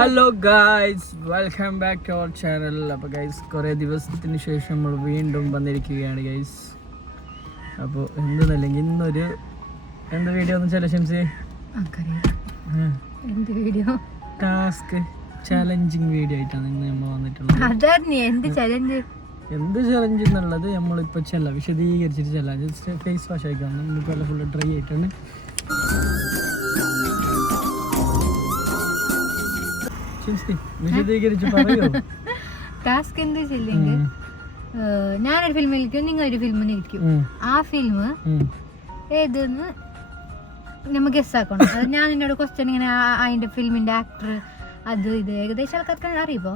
Hello guys, welcome back to our channel. അപ്പോൾ guys, കുറേ ദിവസത്തിന് ശേഷം നമ്മൾ വീണ്ടും വന്നിരിക്കുകയാണ് ഗൈസ്. അപ്പോൾ എന്തെന്നല്ലെങ്കിൽ ഇന്നൊരു എന്ത് വീഡിയോ എന്ന് ചില ഷംസി ടാസ്ക് ചാലഞ്ചിങ് വീഡിയോ ആയിട്ടാണ് ഇന്ന് നമ്മൾ വന്നിട്ടുള്ളത്. എന്ത് ചലഞ്ച് എന്നുള്ളത് നമ്മളിപ്പോൾ വിശദീകരിച്ചിട്ട് ജസ്റ്റ് ഫേസ് വാഷ് ആയിക്കാണ്. നമുക്കെല്ലാം ഫുള്ള് ഡ്രൈ ആയിട്ടാണ്. ടാസ്ക് എന്താ വെച്ചില്ലെങ്കിൽ ഞാനൊരു ഫിലിമിലിരിക്കും, നിങ്ങളൊരു ഫിലിമിനിരിക്കും. ആ ഫിലിം ഏതെന്ന് നമ്മൾ ഗസ് ആക്കണം. അത് ഞാൻ നിന്നോട് ക്വസ്റ്റ്യൻ ഇങ്ങനെ അതിന്റെ ഫിലിമിന്റെ ആക്ടർ അത് ഇത് ഏകദേശം ആൾക്കാർക്ക് അറിയുമ്പോ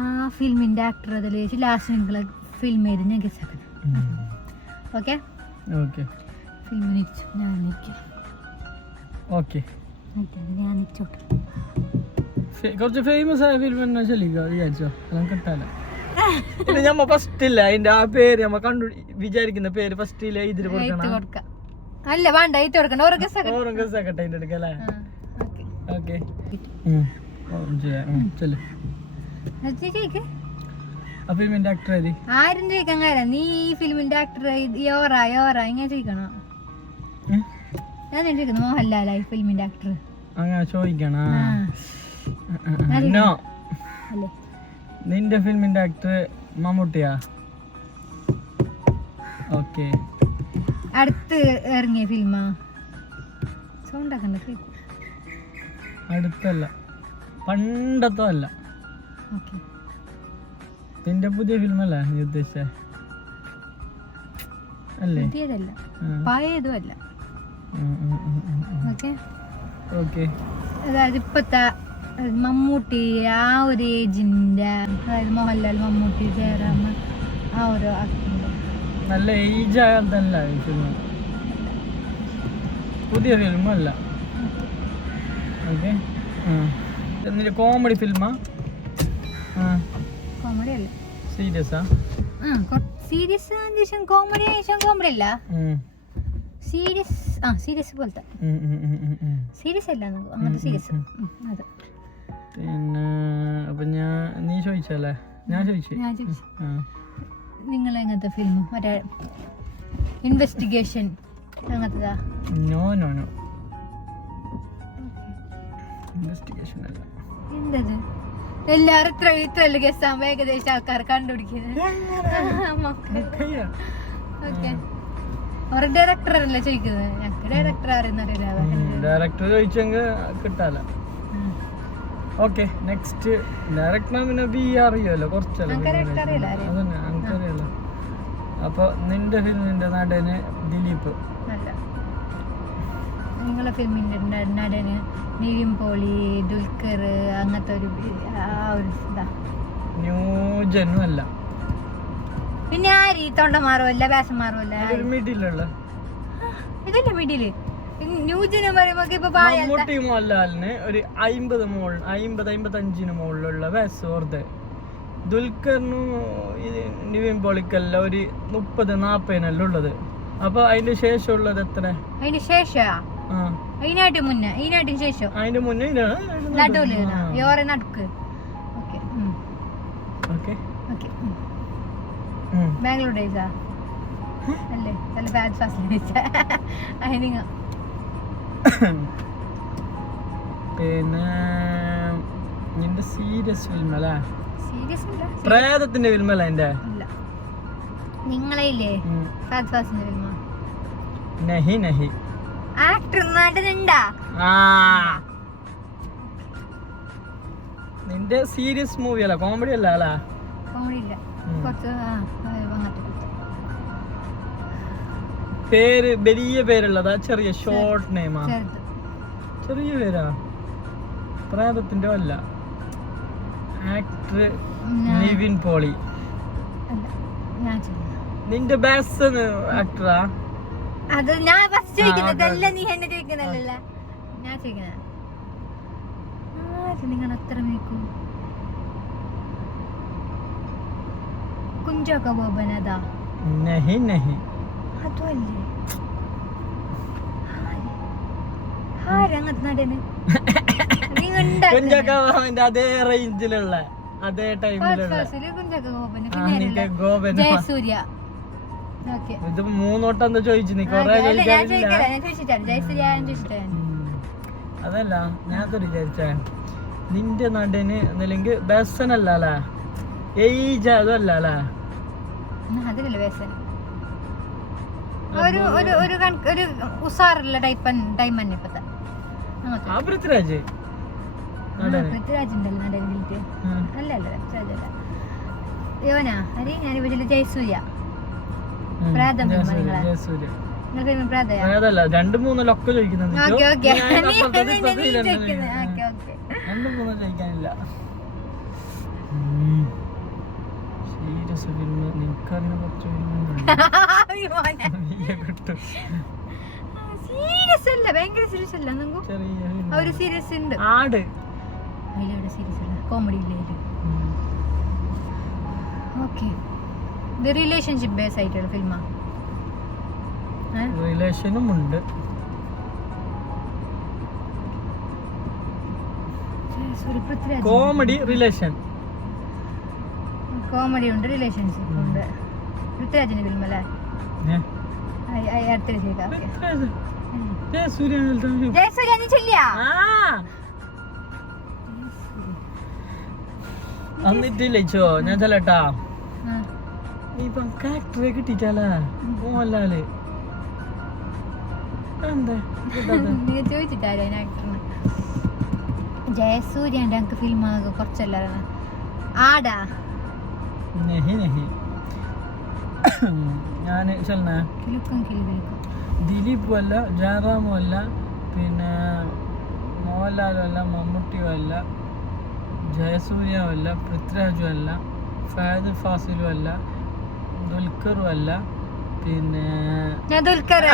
ആ ഫിലിമിന്റെ ആക്ടർ അതിൽ ലാസ്റ്റ് നിങ്ങളെ ഫിലിം ഏത് ഞാൻ ഗസ് ആക്കണം. ഓക്കെ ഫിലിമിനിരിച്ചു ഞാൻ ഇച്ചോട്ടെ. കുറച്ച് ഫേമസ് ആയ ഫിലിം തന്നെ വിചാരിച്ചോ, കിട്ടാല. നമ്മ ഫസ്റ്റ് ഇല്ല അതിന്റെ ആ പേര് നമ്മ കണ്ടു വിചാരിക്കുന്ന പേര് ഫസ്റ്റ് ഇല്ല ഇതിൽ കൊടുക്കണം. അല്ല വേണ്ട, ഇത് കൊടുക്കണ്ട. ഓരോ അതിന്റെ എടുക്കല്ലേ? ഓക്കെ ആ ഫിലിമിന്റെ ആക്ടർ ആരും ചോദിക്കാൻ കാര്യം നീ ഈ ഫിലിമിന്റെ ആക്ടർ യോറാ ഇങ്ങനെ ചോദിക്കണോ? ഞാൻ ചോദിക്കുന്നു മോഹൻലാൽ ഈ ഫിലിമിന്റെ ആക്ടർ അങ്ങനെ ചോദിക്കണ? നിന്റെ ഫിലിമിന്റെ ആക്ടർ മമ്മൂട്ടിയാ? ഓക്കെ. അടുത്ത് ഇറങ്ങിയ ഫിലിമാ? സൗണ്ട് ആക്കണ്ട. അടുത്തല്ല, പണ്ടത്തോ അല്ല. നിന്റെ പുതിയ ഫിലിമല്ല നീ ഉദ്ദേശിച്ച? അല്ലേ? പുതിയതല്ല, പഴയതും അല്ല. അതായത് ഇപ്പത്തെ മമ്മൂട്ടി ആ ഒരു ഏജിന്റെ, അതായത് മോഹൻലാൽ, മമ്മൂട്ടി, ജയറാം ആ ഒരു ആക്ടിന്റെ നല്ല ഏജ് ആയതല്ല ഈ ഫിലിം. പുതിയ ഫിലിമല്ല. ഓക്കെ. കോമഡി ഫിലിമാ? കോമഡി അല്ല. സീരിയസാ? സീരിയസ് കോമഡി അല്ല. സീരിയസ് പോലത്തെ സീരിയസ് അല്ല, അങ്ങനത്തെ സീരിയസ്. അതെ. പിന്നെ അപ്പൊ നീ ചോദിച്ചല്ലേ? ഞാൻ ചോദിച്ചു. നിങ്ങൾ എങ്ങനത്തെ ഫിലിം? മറ്റേ ഇൻവെസ്റ്റിഗേഷൻ അങ്ങനത്തതാ? നോ ഇൻവെസ്റ്റിഗേഷൻ അല്ല. എന്തത്? എല്ലാരും ഇത്ര ഗസ് ആകുമ്പോ ഏകദേശം ആൾക്കാർ കണ്ടുപിടിക്കുന്നത്. ഓക്കെ. ഒരു ഡയറക്ടർ അല്ലേ ചോദിക്കുന്നത്? ഞങ്ങൾക്ക് ഡയറക്ടർ അറിയുന്നറിയില്ല. ഡയറക്ടർ ചോദിച്ചെങ്കിൽ കിട്ടാല. Okay, next. ഡയറക്ടർ പിന്നെ ബി അറിയുമല്ലോ, കുറച്ചല്ലോ. അതന്നെ എനിക്കറിയാലോ. അപ്പൊ നിന്റെ ഫിലിമിന്റെ നടന് ദിലീപ്? നിങ്ങളെ ഫിലിമിന്റെ നടന് നിവിൻ പോളി, ദുൽഖർ, അങ്ങനത്തെ ഒരു ഇതാ? ന്യൂജനും അല്ല. പിന്നെ ആര്? തൊണ്ട മാറുമല്ല, വേഷം മാറുമല്ല. മിഡിലുള്ള ഇതല്ലേ മിഡില്? ന്യൂജന് പറയുമ്പോ മമ്മൂട്ടി മോഹൻലാലിന് ഒരു 50-55 മുകളിലുള്ള വയസ്സ് ഓർത്ത്. ദുൽഖറിനും നിവിൻ പോളിക്കല്ല ഒരു 30-40 ഉള്ളത്. അപ്പൊ അതിന്റെ ശേഷം ഉള്ളത് എത്ര? അതിന് ശേഷം അതിനായിട്ട് മുന്നേ, ഇതിനായിട്ട് ശേഷം, അതിന്റെ മുന്നേ നടുവില് നടുക്ക്. ബാംഗ്ലൂർ ഡേയ്സാ അല്ലേ? അല്ല ബാഡ് ഫാസ്റ്റ് അതിനിങ്ങ. പിന്നെ നിന്റെ സീരിയസ് ഫിലിം അല്ലേ? സീരിയസ് അല്ല, പ്രേതത്തിന്റെ ഫിലിം അല്ല എന്റെ? നിങ്ങളെ ഇല്ലേ ഫാഡ് ഫാസ്റ്റിന്റെ ഫിലിമാ? നഹി ആക്ടർ നടനുണ്ടാ? നിന്റെ സീരിയസ് മൂവി അല്ല, കോമഡി അല്ല അല്ല? കോമഡി ഇല്ല, കുറച്ച് പേര് വലിയ പേരുള്ളതാ ചെറിയ ഷോർട്ട് നെയിമാ? ചെറിയ പേരാ. പ്രേതത്തിന്റെ അല്ല. ആക്ടർ നിവിൻ പോളി. നിന്റെ ബെസ്റ്റ് ആക്ടറാ? അത് ഞാൻ ഫസ്റ്റ് ചോദിക്കുന്നതല്ല, നീ എന്നെ ചോദിക്കുന്നല്ല. ഞാൻ ചോദിക്കുന്ന നിങ്ങൾ എത്ര നോക്കും? കുഞ്ചോക്ക ബോബനതാ? നഹി അതുമല്ലേ? ആരങ്ങനത്തെ നടന്? നീ കണ്ട കുഞ്ചാക്കോബന്റെ അതേ റേഞ്ചിലുള്ള അതേ ടൈമിലുള്ള ജയസൂര്യ. ഇത് മൂന്നോട്ടം എന്താ ചോദിച്ചു നീ കൊറേ അതല്ല ഞാൻ വിചാരിച്ച നിന്റെ നടന് അല്ലെങ്കിൽ ബസനല്ല അല്ലേ ഏജ് അതല്ല അല്ലേ അതിലല്ലേ ബസൻ ഒരു ഉസാറുള്ള ടൈം തന്നെ ഇപ്പത്തെ പൃഥ്വിരാജ് പൃഥ്വിരാജ് ഉണ്ടല്ലോ നടനിട്ട് അല്ലല്ല പൃഥ്വിരാജ് അല്ല യോനാ അരി ഞാനിപ്പോ ജയസൂര്യ രണ്ട് മൂന്നിലൊക്കെ ചോദിക്കുന്നുണ്ട് രണ്ട് മൂന്നും ചോദിക്കാനില്ല സീരിയസ് ഫിലിം നിനക്കറിയുന്ന കുറച്ച് സീരിയസ് അല്ല ഭയങ്കര സീരിയസ് അല്ല ഒരു സീരിയസ് ഉണ്ട് ആട് അതിലൂടെ സീരിയസ് അല്ല കോമഡി ഇല്ലേ ഓക്കെ ഇത് റിലേഷൻഷിപ്പ് ബേസ് ആയിട്ടുള്ള ഫിലിമാ റിലേഷനും ഉണ്ട് കോമഡി റിലേഷൻ കോമഡി ഉണ്ട് റിലേഷൻഷിപ്പ് ഉണ്ട് പൃഥ്വിരാജിന്റെ ഫിലിം അല്ലേ എന്നിട്ടില്ലോ ഞാൻ ചെല്ലട്ടാ ഇപ്പൊ കാക്ടറെ കിട്ടിട്ടാലേ മോഹൻലാല് ചോദിച്ചിട്ടാ ആക്ടറിന് ജയസൂര്യന്റെ എനിക്ക് ഫിലിം കുറച്ചല്ല ആടാ ഞാന് ചെല്ലണേ ദിലീപും അല്ല ജയറാമും അല്ല പിന്നെ മോഹൻലാലും അല്ല മമ്മൂട്ടിയും അല്ല ജയസൂര്യയും അല്ല പൃഥ്വിരാജും അല്ല ഫഹദ് ഫാസിലും അല്ല ദുൽഖറും അല്ല പിന്നെ ദുൽഖർ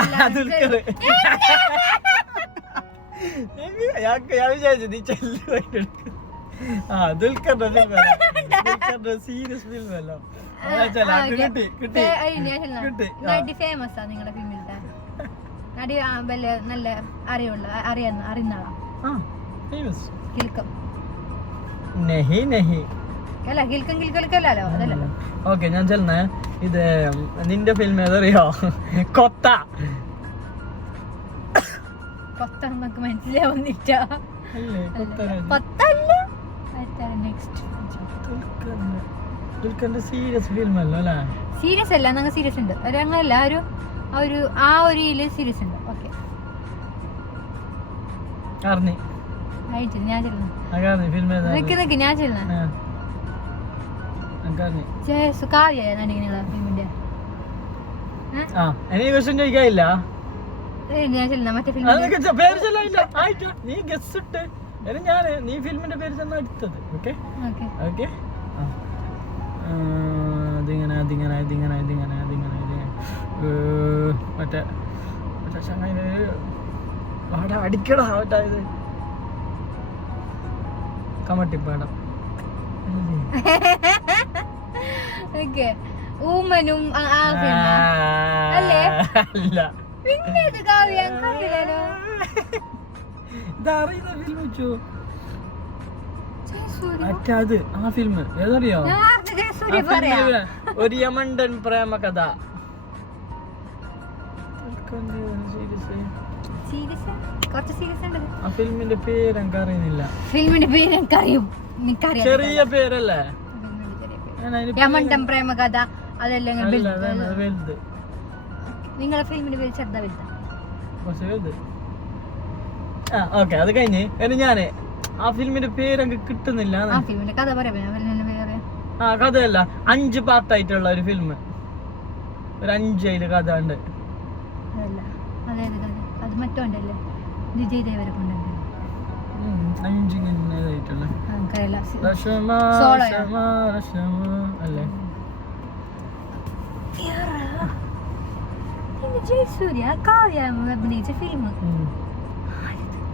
ഞാൻ വിചാരിച്ചു നീ ചെല്ലുമായിട്ട് ദുൽഖറിന്റെ സീരിയസ് ഫിലിം അല്ലോ ഫേമസ് ആ നിങ്ങളുടെ ഫിലിമിലത്തെ നടി നല്ല അറിയുന്ന ആളാ കിൽക്കം അല്ല കിൽക്കം കിൽക്കല്ലോ അതല്ലല്ലോ ഓക്കെ ഞാൻ ചെല്ലുന്നേ ഇത് നിന്റെ ഫിലിം ഏതറിയോ കൊത്ത നമുക്ക് മനസ്സിലാവുന്നില്ല സീരിയസ് ഫിലിം അല്ലോ അല്ലേ സീരിയസ് അല്ല ഞങ്ങൾ സീരിയസ് ഉണ്ട് അങ്ങനല്ല ഒരു സീരിയസ് ഉണ്ട് ഓക്കെ ഞാൻ ചെല്ലുന്നു ഞാൻ ചെല്ലുന്നു ഫിലിമിന്റെ ചോദിക്കാനില്ല ഞാൻ ചെല്ലുന്ന മറ്റേ ഫിലിം നീ ഗസ് ഇട്ട് നീ ഫിലിമിന്റെ പേര് ചെന്ന അടുത്തത് ഓക്കെ ഓക്കെ അതിങ്ങനെ മറ്റേ ചങ്ങായി അടിക്കടാ മറ്റായത് കമട്ടിപ്പാടം ഊമനും അല്ലേ പിന്നെ അത് ആ ഫിലിം ഏതറിയോ ഒരു യമണ്ടൻ പ്രേമ കഥ ആ ഫിലിമിന്റെ പേര് എനിക്ക് അറിയുന്നില്ല ചെറിയ പേരല്ലേ യമണ്ടൻ പ്രേമ കഥ അതല്ലേ നിങ്ങളെ ഫിലിമിന്റെ പേര് ചെറുതാ വലുതാ ഓക്കെ അത് കഴിഞ്ഞ് ഞാന് ആ ഫിലിമിന്റെ പേര് എനിക്ക് കിട്ടുന്നില്ല ആ കഥയല്ല 5 പാർട്ടായിട്ടുള്ള ഒരു ഫിലിം ഒരു 5 അതില് കഥ ഉണ്ട്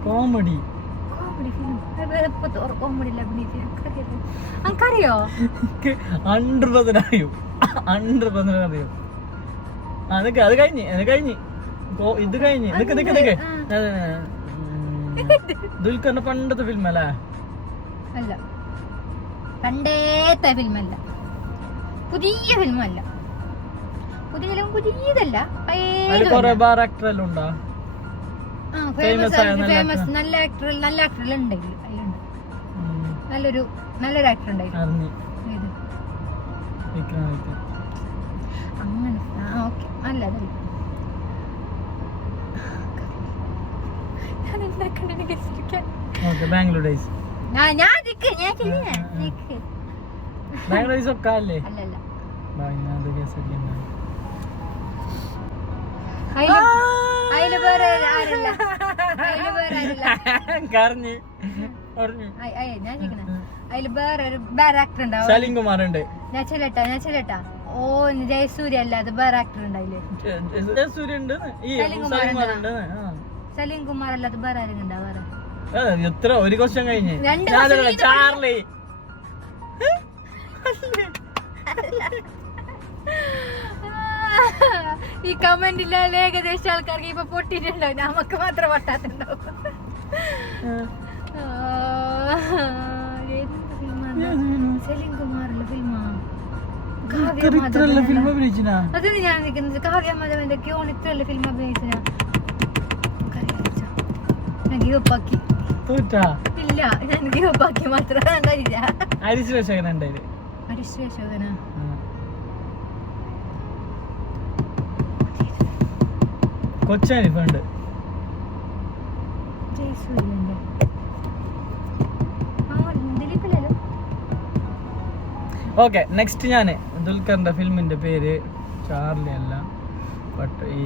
കോമഡി അറിയോ 100% അറിയും അത് കഴിഞ്ഞ് ഇത് കഴിഞ്ഞ് ദുൽഖറിന്റെ പണ്ടത്തെ ഫിലിം അല്ലേ അല്ല, പണ്ടത്തെ ഫിലിമല്ല, പുതിയ ഫിലിമല്ല. പുതിയതല്ല, ഫേമസ് നല്ല ആക്ടർ ഉണ്ടെങ്കിൽ നല്ലൊരു ആക്ടർ ഉണ്ടായിരുന്നു. അങ്ങനെ ഓക്കെ, അല്ല അതല്ല. ബാംഗ്ലൂർ ഡേയ്സ്. സലീംകുമാർ ഉണ്ട്. ഞാൻ ചെല്ലട്ടാ. ഓ, ജയസൂര്യ അല്ലാതെ വേറെ ആക്ടർ ഉണ്ടായില്ലേ? സലീംകുമാർ അല്ലാതെ വേറെ ആരെങ്കിലും ഉണ്ടാ? വേറെ എത്ര ഒരു ക്വസ്റ്റ്യൻ കഴിഞ്ഞ് ചാർലി. ഈ കമന്റില്ല ഏകദേശം ആൾക്കാർക്ക് ഇപ്പൊ പൊട്ടിട്ടുണ്ടാവും, നമുക്ക് മാത്രം പൊട്ടാത്തുണ്ടാവും. സലീംകുമാറുള്ള ഫിലിമാ? അതാണ് ഞാൻ നിൽക്കുന്നത്. കാവ്യ മാധവന്റെ ഇത്രയുള്ള ഫിലിം അഭിനയിച്ച ഞാൻ ഗീവപ്പാക്കി. ഇല്ല, ഞാൻ ഗീവപ്പാക്കി മാത്രം കണ്ടില്ല. ഹരിശ്രീശോകനാ? കൊച്ചാനിപ്പുണ്ട്. ജയസൂര്യന്റെ ദിലീപില്ലല്ലോ. ഓക്കെ, നെക്സ്റ്റ് ഞാന് ദുൽഖറിന്റെ ഫിലിമിന്റെ പേര് ചാർലി അല്ല, ഈ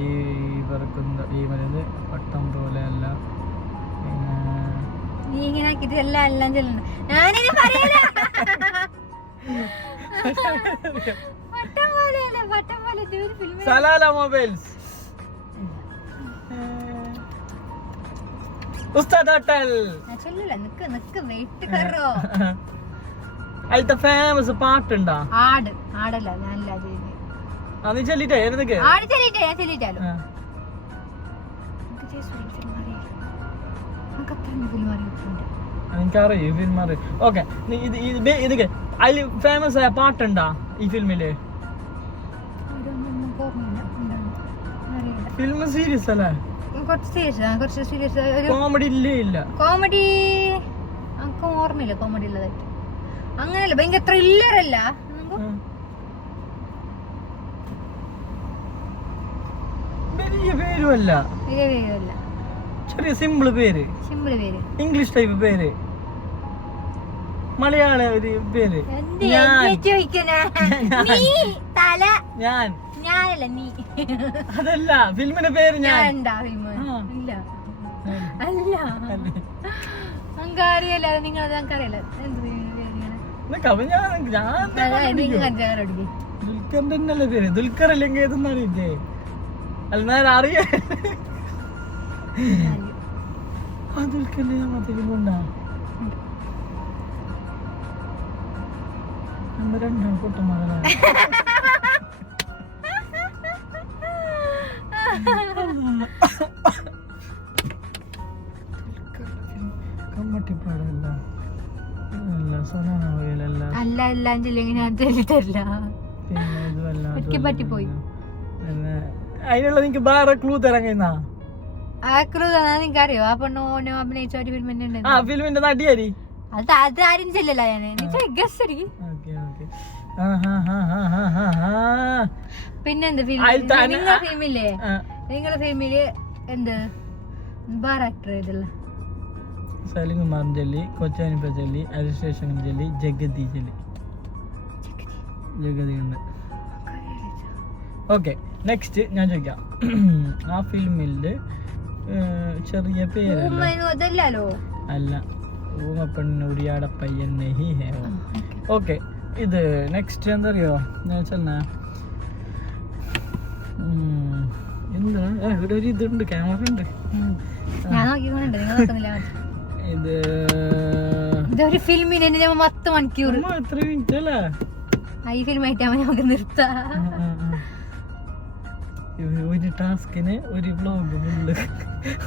പറക്കുന്ന ഈ പറയുന്നത് പട്ടം പോലെ അല്ല. നീ ഇങ്ങനെ ആക്കിട്ട് എല്ലാം ചെല്ലണ്ട. ഞാനിത് പറയല. പട്ടം പോലെ സലാല മൊബൈൽസ്, ഉസ്താദ് ഹോട്ടൽ. നിക്ക് വെയിറ്റ് കറോ. അതിലത്തെ ഫേമസ് പാട്ടുണ്ടാ? ആടല്ല, ഞാനല്ല ചെയ്തത്. അത് ചെല്ലിട്ടേ ഏതൊക്കെ ആട് ചെല്ലിട്ടേ, ഞാൻ ചെല്ലിട്ടാലോ. എനിക്കറിയാം ഈ ഫിലിം അറിയാം. ഓക്കെ, ഇതൊക്കെ അതിൽ ഫേമസ് ആയ പാട്ടുണ്ടാ ഈ ഫിലിമില്? ഫിലിം സീരിയസ് അല്ലേ? കുറച്ച് സീരിയസ്. കോമഡി ഇല്ല. കോമഡി നമുക്ക് ഓർമ്മയില്ല, കോമഡി ഉള്ളതായിട്ട്. അങ്ങനെയല്ല, ഭയങ്കര ത്രില്ലർ അല്ല. വലിയ പേരുമല്ല, ചെറിയ സിമ്പിൾ പേര്. ഇംഗ്ലീഷ് ടൈപ്പ് പേര്, മലയാള ഒരു പേര്. ഞാനല്ല, നീ. അതല്ല ഫിലിമിന്റെ പേര്. ഞാൻ അറിയില്ല, നിങ്ങളത് ഞങ്ങൾക്കറിയില്ല. ദുൽഖറിന്റെ തന്നെയല്ലേ പേര്? ദുൽഖർ അല്ലെങ്കിൽ ഏതെന്ന് അറിയില്ലേ? അല്ല അറിയ ദുൽഖറിന്റെ ഞാൻ ഫിലിമുണ്ടാ? നമ്മൾ രണ്ടാം പൊട്ടന്മാരാണ്. കമ്മട്ടിപ്പാടല്ല, അതിനുള്ള നിങ്ങക്ക് വേറെ ക്ലൂ തരാൻ കഴിയുന്ന? നിങ്ങറിയോ? ആ പെണ്ണോ അഭിനയിച്ച ഒരു ഫിലിമിന്റെ ഫിലിമിന്റെ നടിയാരി? അത് ആരും ചെല്ലല്ല. പിന്നെന്ത് ഫിലിമില്ലേ? നിങ്ങളെ ഫിലിമില് എന്ത് ആക്ടർ ഏതല്ല? സലീംകുമാർ ജെല്ലി, കൊച്ചാനിപ്പ ജെല്ലി, അരിശേഷൻ ജെല്ലി, ജഗതി ഉണ്ട്. ഓക്കെ, നെക്സ്റ്റ് ഞാൻ ചോദിക്കാം. ആ ഫിലിമില് ചെറിയ പേരല്ലോ? അല്ല, ഊമപ്പെണ്ണൂരിയാട പയ്യൻ നെഹി ഹേ. ഓക്കെ, ഇത് നെക്സ്റ്റ് എന്താറിയോ? ഞാൻ ചെന്ന എന്താണ് ഇവിടെ ഒരു ഇതുണ്ട്, ക്യാമറ ഉണ്ട്. ഇതൊരു ഫിലിമിന് 10 മണിക്കൂർ. എത്ര മിനിറ്റ് അല്ലേ? ഈ ഫിലിമായിട്ട് നമുക്ക് നിർത്താം. ഒരു ടാസ്കിന് ഒരു വ്ലോഗ് ഫുള്ള്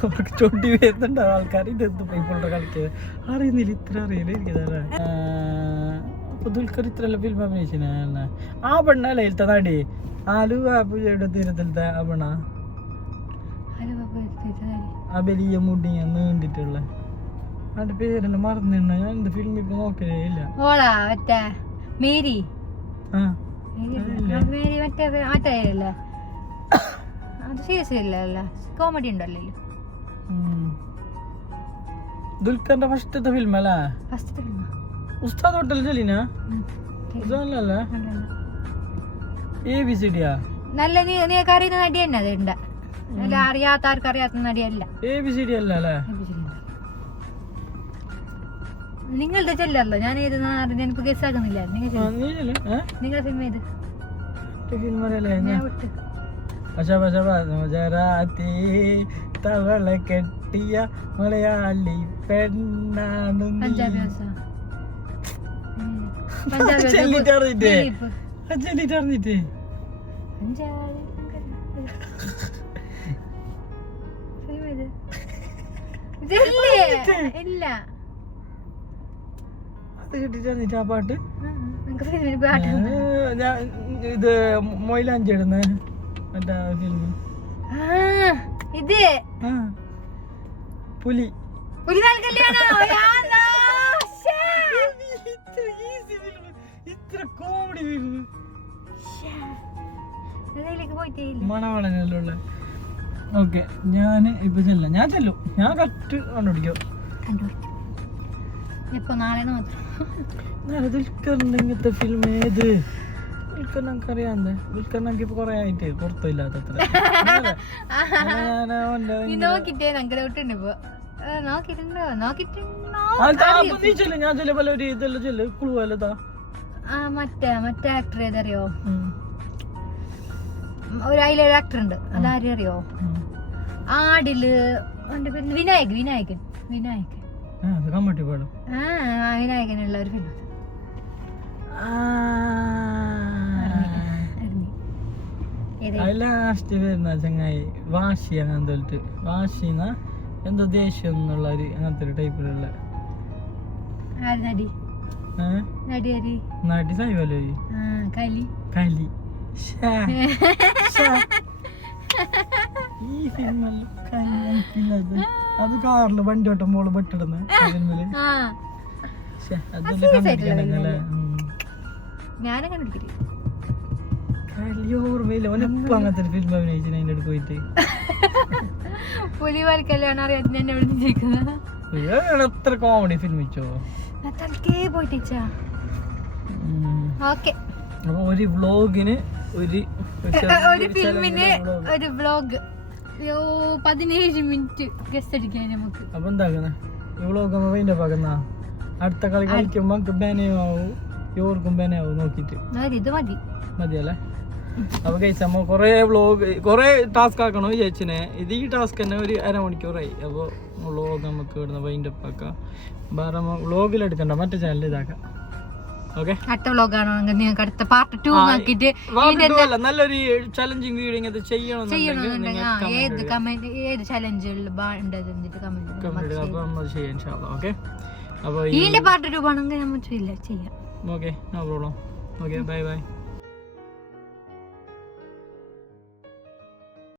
അവർക്ക് ചൊട്ടി വരുന്നുണ്ട് ആൾക്കാർ. ഇതെന്ത് ഇപ്പോഴത്തെ കളിക്കുക അറിയുന്നില്ല, ഇത്ര അറിയില്ല എനിക്കതല്ല. അപ്പൊ ദുൽഖർ ഇത്രല്ല ഫിലിം അഭിനയിച്ചിന ആ പെണ്ണല്ലേ ഇലത്തെ നടി ആലുവയുടെ തീരത്തിലത്തെ ആ പെണ്ണ ആ വലിയ മുടി നീണ്ടിട്ടുള്ള അതിന്റെ പേരെന്നെ മറന്നിണ്ണ. ഞാൻ എന്ത് ഫിലിം ഇപ്പൊ നോക്കലേ ഇല്ല. മേരി ആ അത് സീരിയസ് ഇല്ലല്ലോ, കോമഡി ഉണ്ടല്ലോ. ദുൽഖറിന്റെ ഫസ്റ്റത്തെ ഫിലിം അല്ലേ? ഫസ്റ്റ് ഫിലിം ഉസ്താദ് ഹോട്ടൽ ചെല്ലിന ഇതല്ലേ ABCDയാ? നല്ല നീക്ക് അറിയുന്ന നടി തന്നെ അതുണ്ട്, നല്ല അറിയാത്ത ആർക്കും അറിയാത്ത നടിയല്ല. ABCD അല്ല അല്ലേ? നിങ്ങളുടെ ചെല്ലല്ലോ, ഞാൻ ഏത് എനിക്ക് ഗസ് ആക്കുന്നില്ല. നിങ്ങളുടെ ഫിലിം ഏത്? തവള കെട്ടിയ മലയാളി പെണ്ണാണ് ചെല്ലിട്ടറിഞ്ഞിട്ട് ഇല്ല അത് കിട്ടിട്ടറിഞ്ഞിട്ട് ആ പാട്ട് ഇത് മൊയിലാഞ്ചി ഇടുന്ന മറ്റേ ഫിലിം ഇത് പുലി ഇത്ര കോമഡി മണവളനുള്ള. ഓക്കെ ഞാൻ ഇപ്പൊ ചെല്ലാം, ഞാൻ കറക്റ്റ് കണ്ടുപിടിക്കോ. ദുൽഖറിന്റെ ഇങ്ങനത്തെ ഫിലിം ഏത്? ദുൽഖർ നമുക്ക് അറിയാന്തേ, ദുൽഖർ നമുക്ക് ഇപ്പൊ കൊറേ ആയിട്ട് പുറത്തില്ലാത്തത്ര. ഞാൻ ചില പല ഒരു ഇതെല്ലാം ചെല്ലു ക്ലൂ അല്ലതാ. മറ്റേ ആക്ടർ ഏതറിയോ? അതിലൊരു ആക്ടർ ഉണ്ട്, അതാരും അറിയോ? ആടില് വിനായകൻ വിനായകനുള്ള ഒരു ഫിലിം. ലാസ്റ്റ് വരുന്ന ചങ്ങായി വാശിയാണ് എന്തോട്ട് വാശിന്ന എന്തോ ദേഷ്യം എന്നുള്ള ഒരു അങ്ങനത്തെ ഒരു ടൈപ്പിലുള്ള നടി സൈവല്ലോ കലി. ഈ ഫിലിം അത് കാറില് വണ്ടി ഓട്ടം മോള് പെട്ടിടുന്ന ഓർമ്മയില്ല. ഓനെപ്പോ അങ്ങനത്തെ ഒരു ഫിലിം അഭിനയിച്ചു അതിന്റെ അടുത്ത് പോയിട്ട് എത്ര കോമഡി ഫിലിം വെച്ചോ. അപ്പൊ ഒരു വ്ലോഗിന് ഒരു ഫിലിമിന് ഒരു വ്ലോഗ് 17 മിനിറ്റ് ഗസ്റ്റ് അടിക്കാൻ നമുക്ക്. അപ്പൊ എന്താക്കുന്ന ഈ വ്ലോഗ് അതിന്റെ പകുന്ന അടുത്ത കളി കളിക്കുമ്പോ ബേനയാവും യോർക്കും ബേനയാവും നോക്കിട്ട് ഇത് മതിയല്ലേ. അപ്പൊ കഴിച്ച നമ്മ കൊറേ ടാസ്ക് ആക്കണോ വിചാരിച്ചിനെ. ഇത് ഈ ടാസ്ക് തന്നെ ഒരു അരമണിക്കൂറായി. അപ്പൊ വ്ലോഗ് നമുക്ക് ഇവിടുന്ന് വൈൻഡ് അപ്പ് ആക്കാം. വേറെ വ്ലോഗിൽ എടുക്കണ്ട, മറ്റേ ചാനൽ ഇതാക്കാം. നല്ലൊരു ചലഞ്ചിങ് വീഡിയോ ഇങ്ങനത്തെ ചെയ്യണമെന്നുണ്ടെങ്കിൽ part 2 okay, no problem. Okay, bye by.